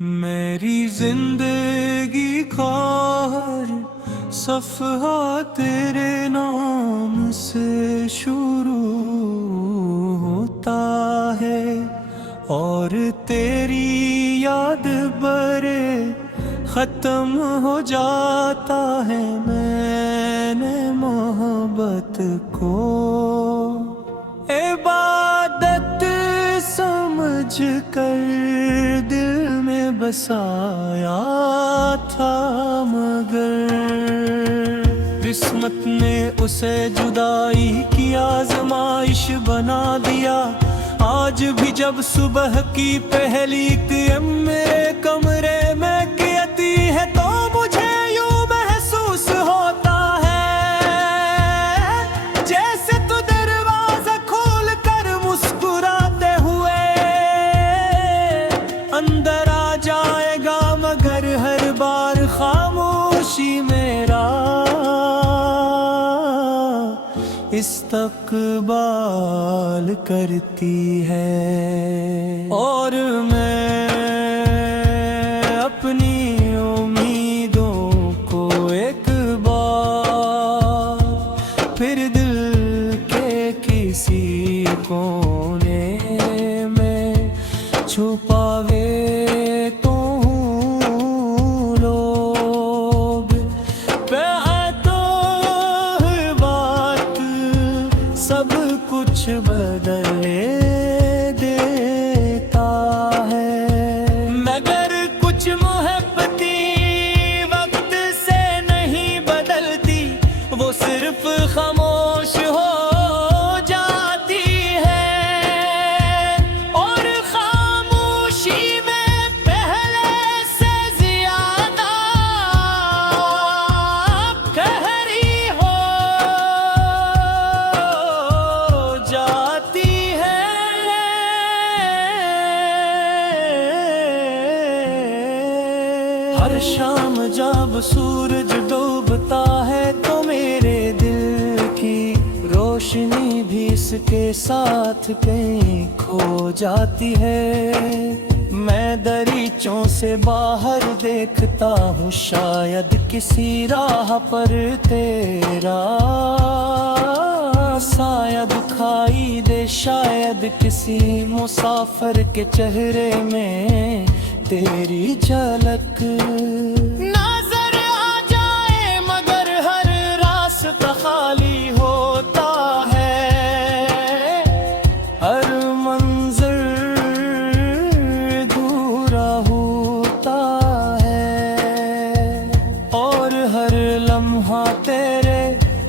मेरी जिंदगी का हर सफ़हा तेरे नाम से शुरू होता है और तेरी याद बरे ख़त्म हो जाता है। मैंने मोहब्बत को इबादत समझ कर दिल में बसाया था, मगर किस्मत ने उसे जुदाई की आजमाइश बना दिया। आज भी जब सुबह की पहली किरण मेरे कमरे में गिरती है तो मुझे यूं महसूस होता है जैसे तू दरवाजा खोल कर मुस्कुराते हुए अंदर आ जाएगा, मगर हर बार खामोशी मेरा इस्तकबाल करती है। और मैं अपनी उम्मीदों को एक बार फिर दिल के किसी कोने में छुपावे तो लोग सब कुछ बदले देता है, मगर कुछ मोहब्बती वक्त से नहीं बदलती, वो सिर्फ खामोश हो जाती है। और खामोशी में पहले से ज्यादा गहरी हो जाती है। हर शाम जब सूरज डूबता है तो मेरे दिल की रोशनी भी इसके साथ कहीं खो जाती है। मैं दरीचों से बाहर देखता हूँ, शायद किसी राह पर तेरा साया दिखाई दे, शायद किसी मुसाफिर के चेहरे में तेरी झलक नजर आ जाए, मगर हर रास्ता खाली होता है, हर मंजर अधूरा होता है, और हर लम्हा तेरे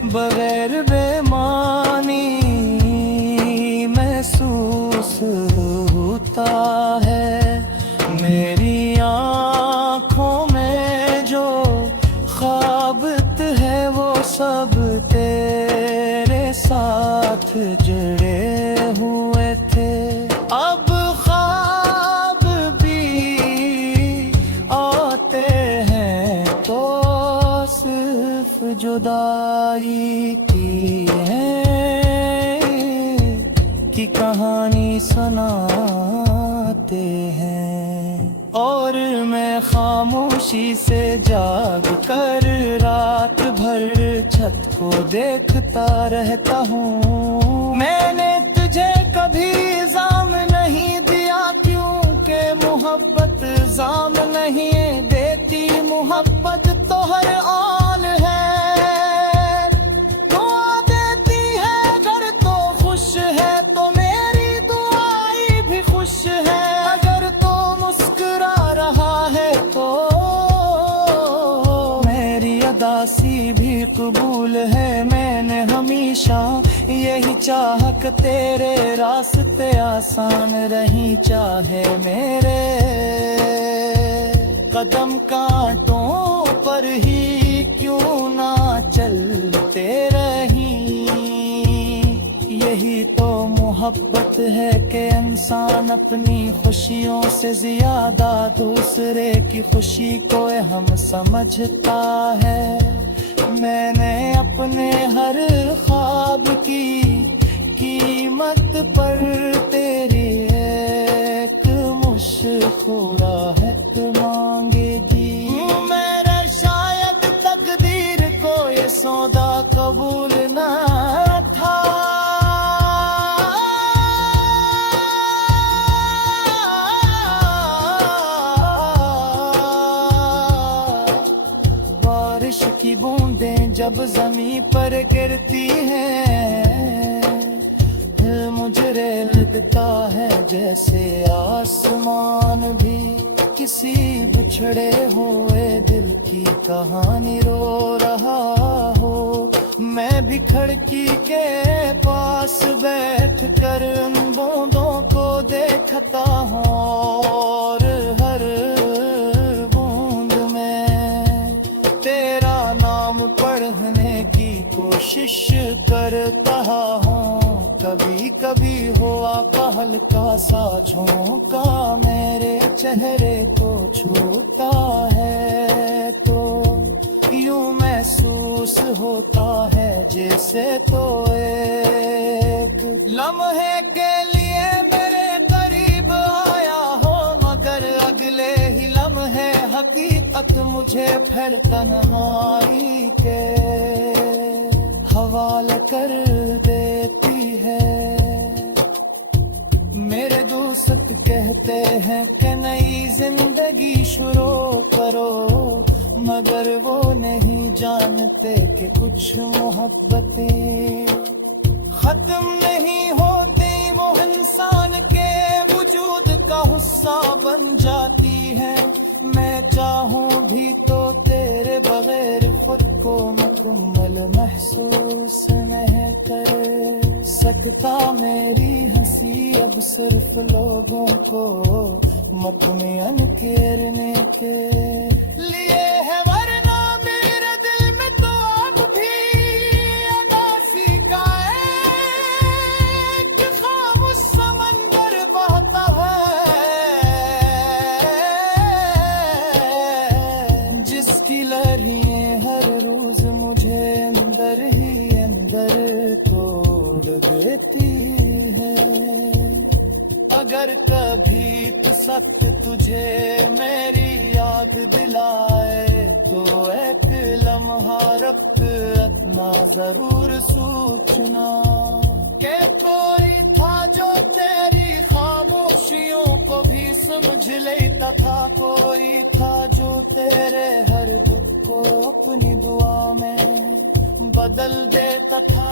बगैर बेमानी महसूस होता है। मेरी आँखों में जो ख्वाबत है वो सब तेरे साथ जुड़े हुए थे। अब ख्वाब भी आते हैं तो सिर्फ जुदाई की है कि कहानी सुनाते हैं। और मैं खामोशी से जाग कर रात भर छत को देखता रहता हूँ। मैंने तुझे कभी इल्जाम नहीं दिया, क्योंकि मोहब्बत इल्जाम नहीं देती, मोहब्बत तो हर आल है। दुआ देती है अगर तो खुश है तो मेरी दुआई भी खुश है, अगर तो मुस्कुरा रहा है तो मेरी अदासी भी कबूल है। मैंने हमेशा यही चाहा कि तेरे रास्ते आसान रही, चाहे मेरे कदम कांटों पर ही क्यों ना चलते रही। यही तो मोहब्बत है कि इंसान अपनी खुशियों से ज्यादा दूसरे की खुशी को हम समझता है। मैंने अपने हर ख्वाब की कीमत पर तेरी एक मुश्किल खुराहत जब ज़मीं पर गिरती है मुझे लगता है जैसे आसमान भी किसी बिछड़े हुए दिल की कहानी रो रहा हो। मैं भी खिड़की के पास बैठ कर उन बूंदों को देखता हूँ और हर बूंद में तेरा नाम पढ़ने की कोशिश करता हूँ। कभी कभी हुआ हल्का सा झोंका मेरे चेहरे को छूता है तो यूं महसूस होता है जैसे तो एक लम्हे के लिए मेरे करीब आया हो, मगर अगले ही लम्हे हकीकत मुझे फिर तन्हाई के हवाले कर देती है। मेरे दोस्त कहते हैं कि नई जिंदगी शुरू करो, मगर वो नहीं जानते कि कुछ मोहब्बतें खत्म नहीं होती, वो इंसान के वजूद का हिस्सा बन जाती है। मैं चाहूं भी तो तेरे बगैर खुद को मुकम्मल महसूस नहीं कर सकता। मेरी हंसी अब सिर्फ लोगों को मतमियन करने के लिए है, वरना मेरे दिल में तो अब भी उदासी का एक खामोश समंदर बहता है, जिसकी लहरें हर रोज मुझे अंदर ही अंदर तोड़ देती है। अगर कभी तो सत्य तुझे मेरी याद दिलाए तो एक लम्हा रख अपना जरूर सोचना कि कोई था जो तेरी खामोशियों को भी समझ लेता था, कोई था जो तेरे हर दुख को अपनी दुआ में बदल देता था,